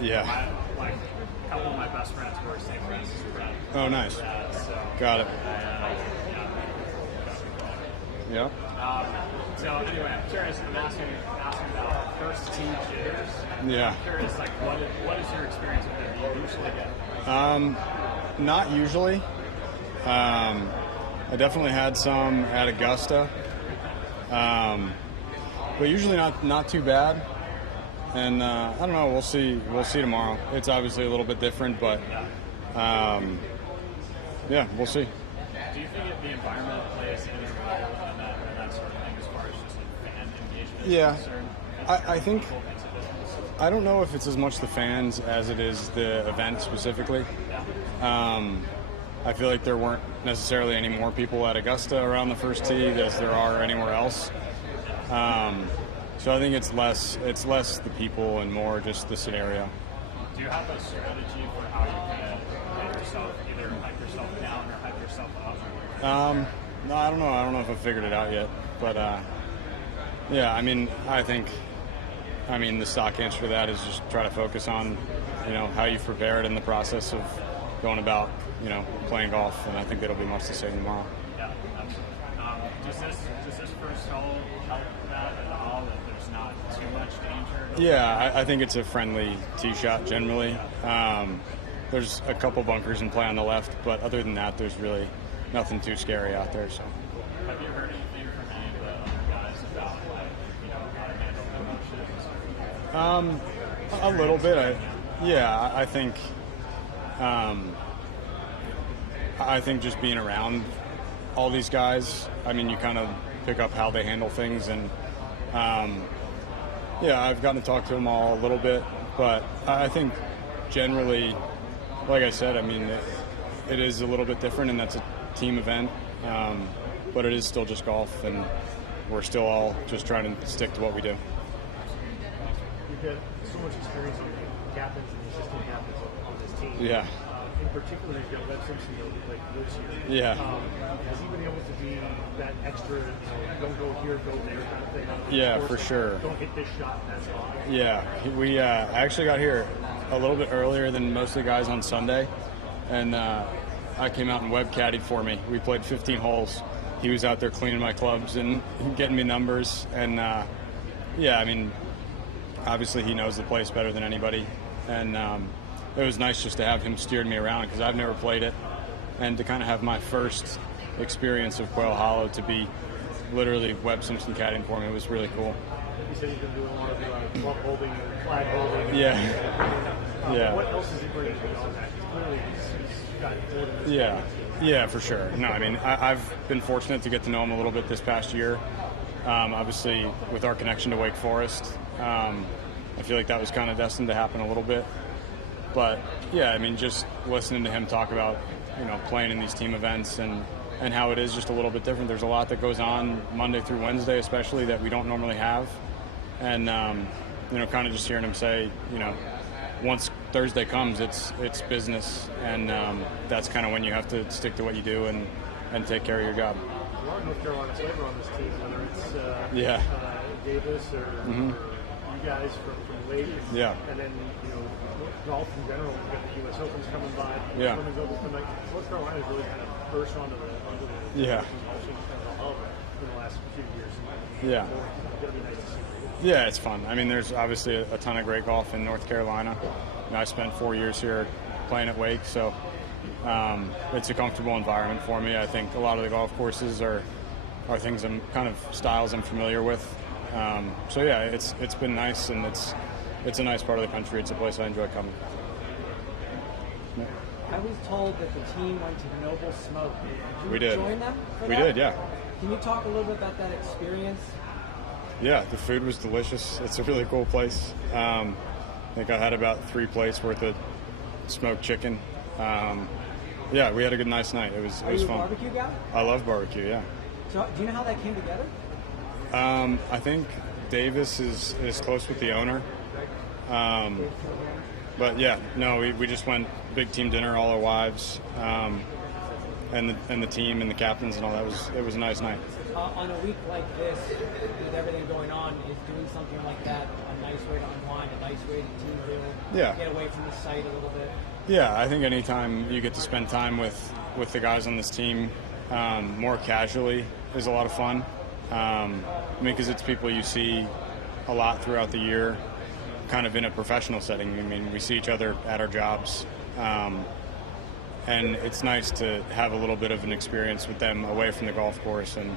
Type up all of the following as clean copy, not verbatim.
Yeah. Like a couple of my best friends were St. Francis grad. Oh, nice. So, Got it. Yeah. Yeah. So anyway, I'm curious. I'm asking about first team jitters. Yeah. I'm curious, like, what is your experience with them? Do you usually get? Not usually. I definitely had some at Augusta, but usually not too bad. And I don't know. We'll see. We'll see tomorrow. It's obviously a little bit different, but yeah, we'll see. Do you think the environment plays any role in that sort of thing as far as just like fan engagement is concerned? I think. I don't know if it's as much the fans as it is the event specifically. I feel like there weren't necessarily any more people at Augusta around the first tee as there are anywhere else. So I think it's less the people and more just the scenario. Do you have a strategy for how you can hype yourself, either hype yourself down or hype yourself up? No, I don't know. I don't know if I've figured it out yet, but yeah. I mean, the stock answer to that is just try to focus on, how you've prepared in the process of going about, playing golf, and I think it'll be much the same tomorrow. Yeah, absolutely. Does this first hole help that at all? That there's not too much danger? Yeah, I think it's a friendly tee shot generally. There's a couple bunkers in play on the left, but other than that, there's really nothing too scary out there. So. Have you heard anything from any of the other guys about how to handle emotions? A little bit. I think just being around all these guys, you kind of pick up how they handle things, and I've gotten to talk to them all a little bit, but I think generally, like I said, it is a little bit different, and that's a team event, but it is still just golf, and we're still all just trying to stick to what we do. You've got so much experience on the captains and assistant captains on this team. Yeah. In particular, you've got Webb Simpson that lives here. Yeah. Has he been able to be that extra, don't go here, go there kind of thing? Yeah, for sure. Don't hit this shot, that's all. Yeah. We actually got here a little bit earlier than most of the guys on Sunday, and I came out and Webb caddied for me. We played 15 holes. He was out there cleaning my clubs and getting me numbers, and obviously he knows the place better than anybody, and it was nice just to have him steering me around because I've never played it, and to kind of have my first experience of Quail Hollow to be literally Webb Simpson caddying for me was really cool. You said you've been doing a lot of club holding and flag holding. Yeah. Yeah. What else is he bringing beyond that? Clearly he's got good in this Yeah. Yeah, for sure. No, I've been fortunate to get to know him a little bit this past year. Obviously, with our connection to Wake Forest, I feel like that was kind of destined to happen a little bit. But yeah, just listening to him talk about, playing in these team events and how it is just a little bit different. There's a lot that goes on Monday through Wednesday, especially that we don't normally have. And, kind of just hearing him say, once Thursday comes, it's business. And that's kind of when you have to stick to what you do and take care of your job. A lot of North Carolina flavor on this team, whether it's Davis or you guys from Lake. Yeah. And then, golf in general, we've got the U.S. Opens coming by. Yeah. North Carolina's really kind of burst onto the golf scene kind of hub in the last few years. Yeah. It's going to be nice to see. Yeah, it's fun. There's obviously a ton of great golf in North Carolina. I spent 4 years here playing at Wake, so it's a comfortable environment for me. I think a lot of the golf courses are things styles I'm familiar with. So yeah, it's been nice, and it's a nice part of the country. It's a place I enjoy coming. I was told that the team went to Noble Smoke. We did. Join them for We that? did, yeah. Can you talk a little bit about that experience? Yeah, the food was delicious. It's a really cool place. I think I had about 3 plates worth of smoked chicken. Yeah, we had a nice night. It was Are you fun. a barbecue guy? I love barbecue, yeah. So, do you know how that came together? I think Davis is close with the owner. But yeah, no, we just went big team dinner, all our wives. and the team and the captains and all that. It was a nice night. On a week like this, with everything going on, is doing something like that a nice way to unwind, a nice way to team build, get away from the site a little bit? Yeah, I think anytime you get to spend time with the guys on this team more casually is a lot of fun. Because it's people you see a lot throughout the year, kind of in a professional setting. I mean, we see each other at our jobs. And it's nice to have a little bit of an experience with them away from the golf course and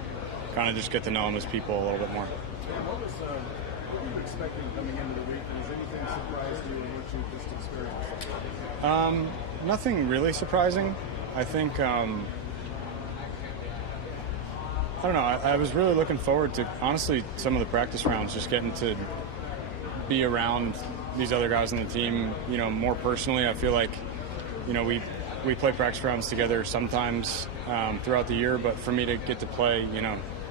kind of just get to know them as people a little bit more. What were you expecting coming into the week, and has anything surprised you in what you just experienced? Nothing really surprising. I think, I don't know, I was really looking forward to, honestly, some of the practice rounds, just getting to be around these other guys on the team, more personally. I feel like, we play practice rounds together sometimes throughout the year, but for me to get to play,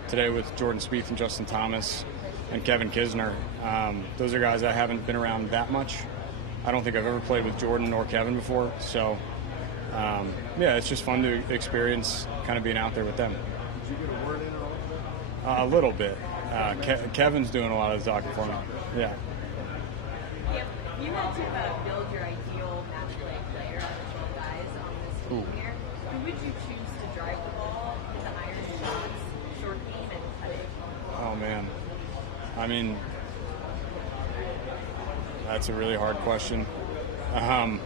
today with Jordan Spieth and Justin Thomas and Kevin Kisner, those are guys I haven't been around that much. I don't think I've ever played with Jordan or Kevin before, so it's just fun to experience kind of being out there with them. Did you get a word in at all? A little bit. Kevin's doing a lot of the talking for me. Yeah. You had to build your ideal match play player out of 12 guys on this team here. Who would you choose to drive the ball with the iron shots, short game, and putting? Oh, man. I mean, that's a really hard question. Am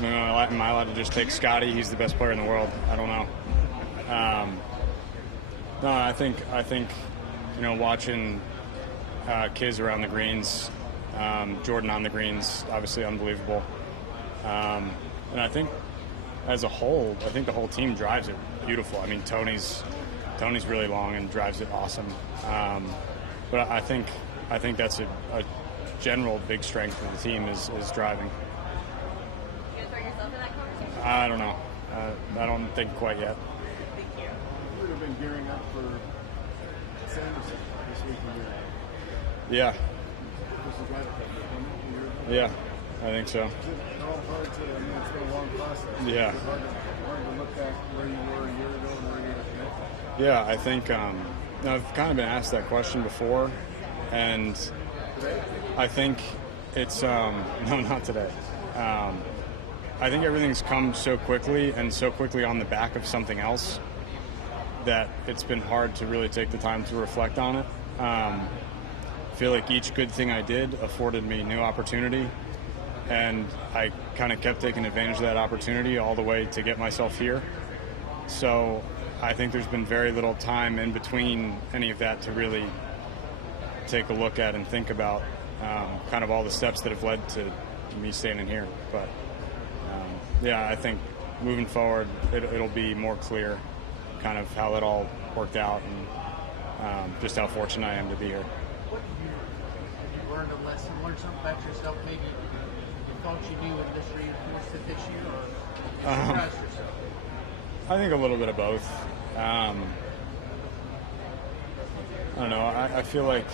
I allowed to just take Scotty? He's the best player in the world. I don't know. No, I think watching kids around the greens, Jordan on the greens, obviously unbelievable. And I think as a whole, I think the whole team drives it beautiful. I mean, Tony's really long and drives it awesome. But I think that's a general big strength of the team is driving. You gonna throw yourself in that conversation? I don't know. I don't think quite yet. Thank you. You would have been gearing up for Sanderson this week. Yeah. Just to drive it that Yeah, I think so. Is it all hard to, it's been a long process. Yeah. Is it hard to look back where you were a year ago and where you're at now? Yeah, I think I've kind of been asked that question before, and I think it's no, not today. I think everything's come so quickly and so quickly on the back of something else that it's been hard to really take the time to reflect on it. I feel like each good thing I did afforded me new opportunity, and I kind of kept taking advantage of that opportunity all the way to get myself here. So I think there's been very little time in between any of that to really take a look at and think about kind of all the steps that have led to me standing here. But I think moving forward, it'll be more clear kind of how it all worked out and just how fortunate I am to be here. What have you learned a lesson, learned something about yourself maybe you thought you knew and just reinforced it this year, or surprised yourself? I think a little bit of both. I don't know. I feel like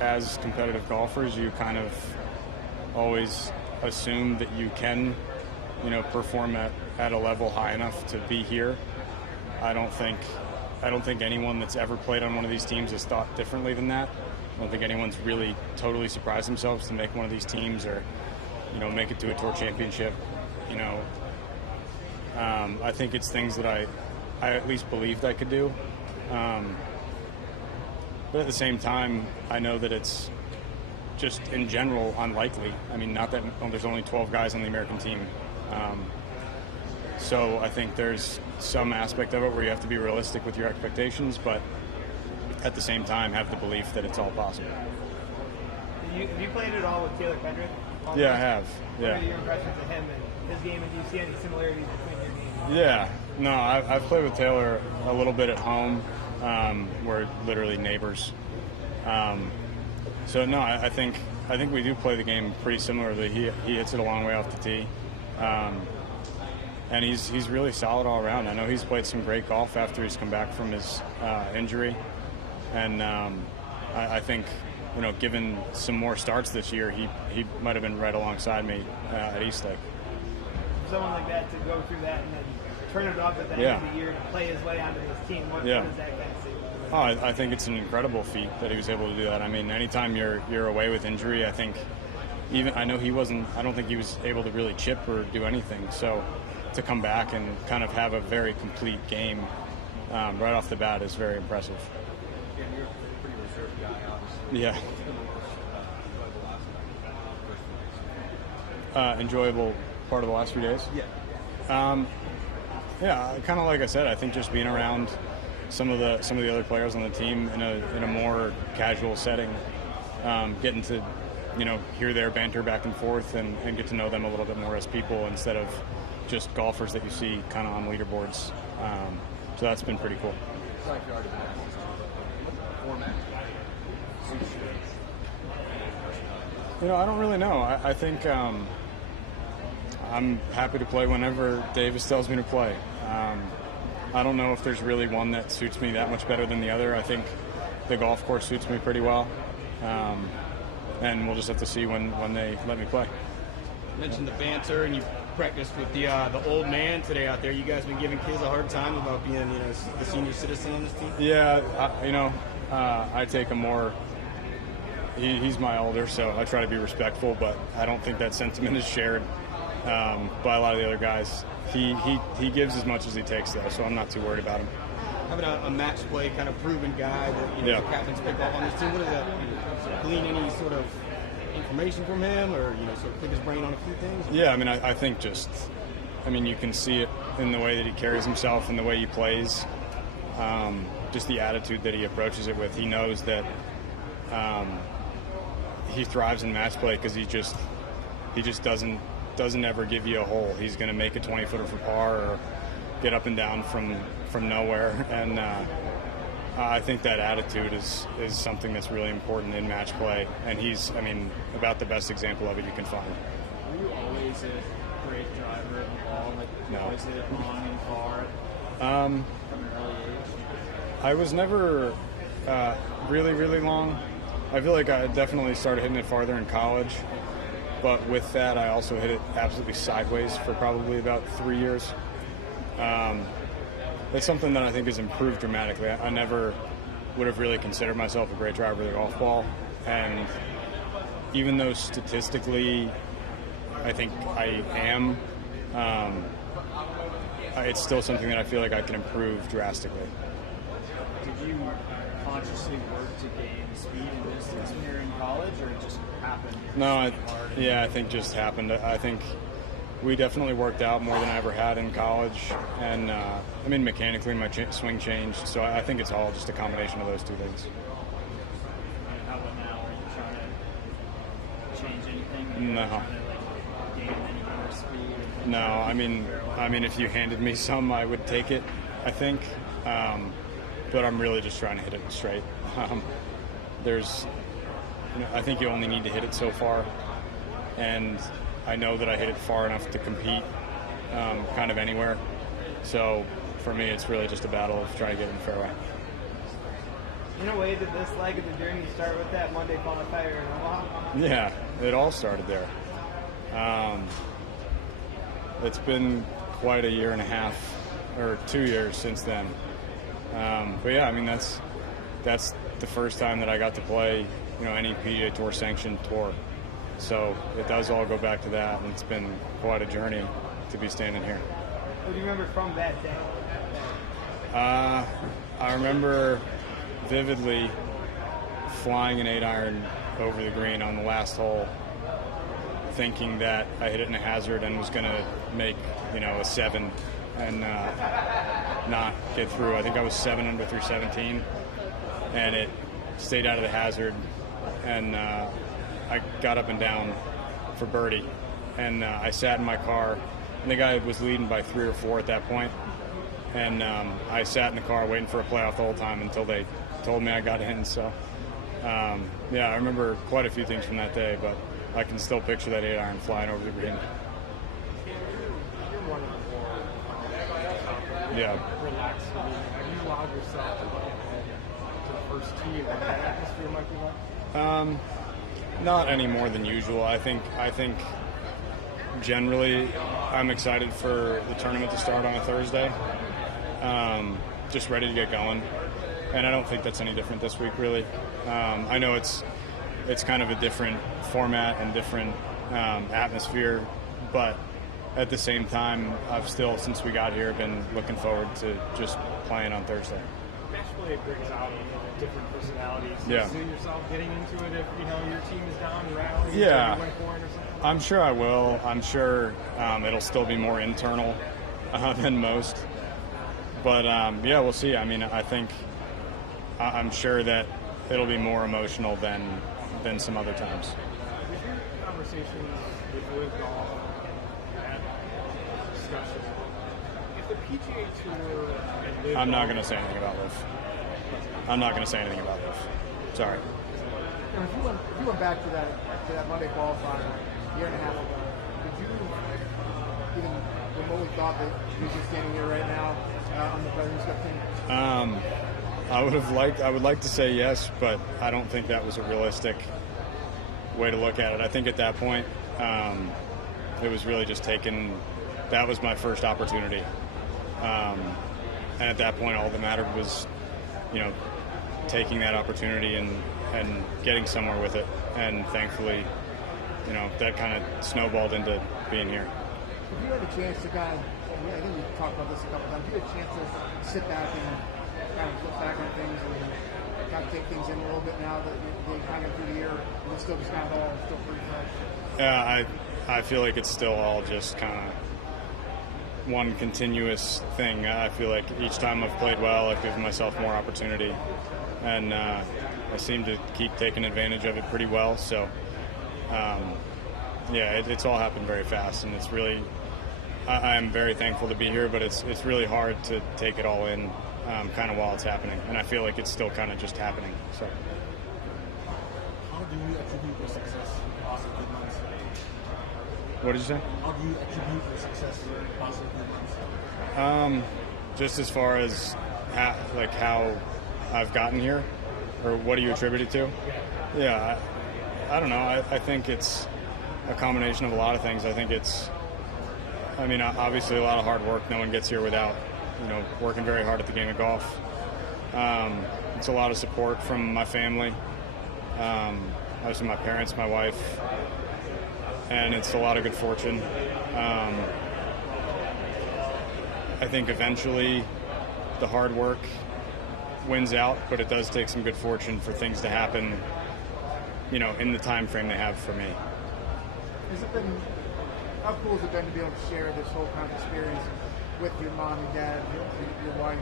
as competitive golfers, you kind of always assume that you can, perform at a level high enough to be here. I don't think anyone that's ever played on one of these teams has thought differently than that. I don't think anyone's really totally surprised themselves to make one of these teams or, make it to a tour championship. I think it's things that I at least believed I could do. But at the same time, I know that it's just in general unlikely. I mean, not that there's only 12 guys on the American team. So I think there's some aspect of it where you have to be realistic with your expectations, but at the same time have the belief that it's all possible. Have you played at all with Taylor Kendrick? Yeah, I have. Yeah. What are your impressions of him and his game, and do you see any similarities between your game? Yeah. No, I've played with Taylor a little bit at home. We're literally neighbors. So no, I think we do play the game pretty similarly. He hits it a long way off the tee. And he's really solid all around. I know he's played some great golf after he's come back from his injury. And I think, given some more starts this year, he might have been right alongside me at East Lake. Someone like that to go through that and then turn it up at the end of the year to play his way onto this team. What does that kind of say? Oh, I think it's an incredible feat that he was able to do that. I mean, anytime you're away with injury, I think I know he wasn't. I don't think he was able to really chip or do anything. So to come back and kind of have a very complete game right off the bat is very impressive. Yeah, you're a pretty reserved guy, obviously. Yeah. Enjoyable part of the last few days? Yeah. Yeah, kind of like I said, I think just being around some of the other players on the team in a more casual setting, getting to hear their banter back and forth and get to know them a little bit more as people instead of just golfers that you see kind of on leaderboards. So that's been pretty cool. Like you already asked, what's the format? I don't really know. I think I'm happy to play whenever Davis tells me to play. I don't know if there's really one that suits me that much better than the other. I think the golf course suits me pretty well. And we'll just have to see when they let me play. You mentioned the banter, and you practiced with the old man today out there. You guys been giving kids a hard time about being the senior citizen on this team? Yeah, I take him more. He's my older, so I try to be respectful, but I don't think that sentiment is shared by a lot of the other guys. He gives as much as he takes, though, so I'm not too worried about him. Having a match play kind of proven guy that the captain's picked up on this team, what does that glean any sort of information from him, or sort of pick his brain on a few things? Yeah, I mean, I think you can see it in the way that he carries himself and the way he plays, just the attitude that he approaches it with. He knows that he thrives in match play because he just doesn't ever give you a hole. He's going to make a 20-footer for par or get up and down from nowhere, and I think that attitude is something that's really important in match play, and he's, about the best example of it you can find. Were you always a great driver of the ball? No. Was it long and far from an early age? I was never really, really long. I feel like I definitely started hitting it farther in college, but with that, I also hit it absolutely sideways for probably about 3 years. It's something that I think has improved dramatically. I never would have really considered myself a great driver of the golf ball, and even though statistically I think I am, it's still something that I feel like I can improve drastically. Did you consciously work to gain speed and distance when you were in college, or it just happened? No, I think just happened. I think we definitely worked out more than I ever had in college, and mechanically my swing changed, so I think it's all just a combination of those two things. How about now? Are you trying to change anything? No. Trying to, gain any more speed? No, if you handed me some, I would take it, I think, but I'm really just trying to hit it straight. I think you only need to hit it so far, and I know that I hit it far enough to compete kind of anywhere. So for me, it's really just a battle of trying to get in the fairway. In a way, did this leg of the journey start with that Monday qualifier in Omaha? Yeah, it all started there. It's been quite a year and a half, or 2 years since then. But yeah, that's the first time that I got to play, any PGA Tour sanctioned tour. So it does all go back to that, and it's been quite a journey to be standing here. What do you remember from that day? I remember vividly flying an 8-iron over the green on the last hole, thinking that I hit it in a hazard and was going to make, a 7 and not get through. I think I was 7 under 317, and it stayed out of the hazard, and I got up and down for birdie, and I sat in my car, and the guy was leading by 3 or 4 at that point, and I sat in the car waiting for a playoff the whole time until they told me I got in. So I remember quite a few things from that day, but I can still picture that 8-iron flying over the green. Yeah. Relax. Have you allowed yourself to look ahead to the first tee and what that atmosphere might be like? Not any more than usual. I think generally, I'm excited for the tournament to start on a Thursday. Just ready to get going, and I don't think that's any different this week, really. I know it's kind of a different format and different atmosphere, but at the same time, I've still, since we got here, been looking forward to just playing on Thursday. Match play brings out different personalities. Yeah. Do you see yourself getting into it if your team is down and rallying? Yeah. Or something? I'm sure I will. I'm sure it'll still be more internal than most. But, yeah, we'll see. I mean, I'm sure that it'll be more emotional than some other times. Is your conversation with golf and discussion, if the PGA Tour and LIV I'm not going to say anything about LIV. Sorry. If you went back to that Monday qualifier a year and a half ago, did you even remotely thought that you were standing here right now on the President's Cup team? I would like to say yes, but I don't think that was a realistic way to look at it. I think at that point, it was really just that was my first opportunity. And at that point, all that mattered was, taking that opportunity and getting somewhere with it. And thankfully, that kind of snowballed into being here. If you had a chance to I think we talked about this a couple times, if you had a chance to sit back and kind of look back on things and kind of take things in a little bit now that you're kind of through the year, and it's still just kind of all still pretty fresh? Yeah, I feel like it's still all just kind of one continuous thing. I feel like each time I've played well, I've given myself more opportunity, and I seem to keep taking advantage of it pretty well. So, yeah, it's all happened very fast, and it's really, I'm very thankful to be here, but it's really hard to take it all in kind of while it's happening, and I feel like it's still kind of just happening. So, How do you attribute your success to positive good months? what did you say? How do you attribute your success to positive good months? Just as far as how I've gotten here, or what do you attribute it to? Yeah, I don't know. I think it's a combination of a lot of things. I think obviously a lot of hard work. No one gets here without, working very hard at the game of golf. It's a lot of support from my family, obviously my parents, my wife, and it's a lot of good fortune. I think eventually the hard work wins out, but it does take some good fortune for things to happen, in the time frame they have for me. How cool has it been to be able to share this whole kind of experience with your mom and dad, your wife,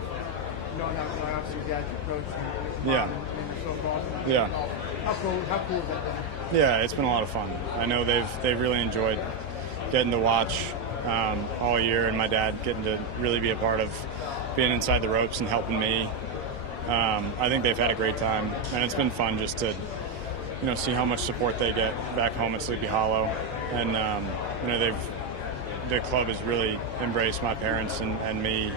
knowing how obviously your dad's your coach and your mom and you're so involved in Yeah. How cool has that been? Yeah, it's been a lot of fun. I know they've really enjoyed getting to watch all year, and my dad getting to really be a part of being inside the ropes and helping me. I think they've had a great time, and it's been fun just to see how much support they get back home at Sleepy Hollow, and the club has really embraced my parents and me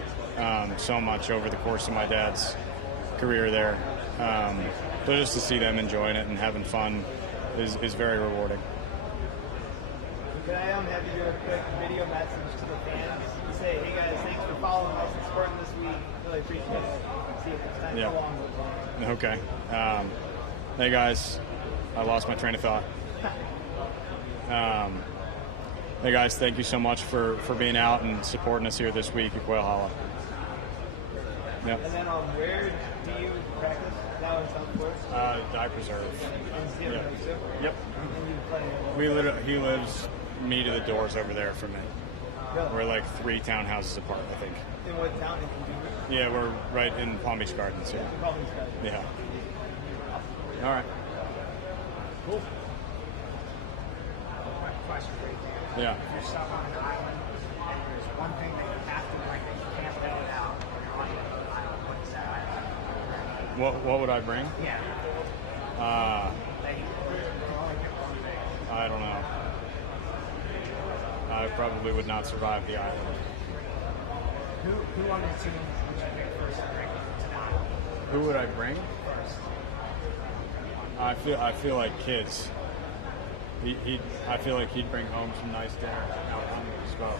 so much over the course of my dad's career there. So just to see them enjoying it and having fun is very rewarding. Can I have you do a quick video message to the fans? Say, hey guys, thanks for following us and supporting this week. Really appreciate it. See if it's time to go on. Okay. Hey guys, I lost my train of thought. Hey guys, thank you so much for being out and supporting us here this week at Quail Hollow. Yep. And then where do you practice now in South Florida? Die Preserve. Yep. And you play He lives me to the doors over there from me. Really? We're like 3 townhouses apart, I think. In what town did you do? Yeah, we're right in Palm Beach Gardens. Yeah. Palm Beach Gardens. Yeah. All right. Cool. Question for you. Yeah. If you're stuck on an island and there's one thing that you have to bring that you can't live without when you're on the island, what is that island? What would I bring? Yeah. I don't know. I probably would not survive the island. Who on your team would you pick first to bring to the island? Who would I bring? I feel like kids. I feel like he'd bring home some nice dinner out on as well.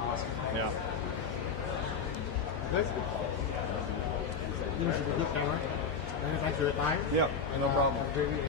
Awesome. Yeah. Good. You should be good camera. Thanks for your time. Yeah, no problem.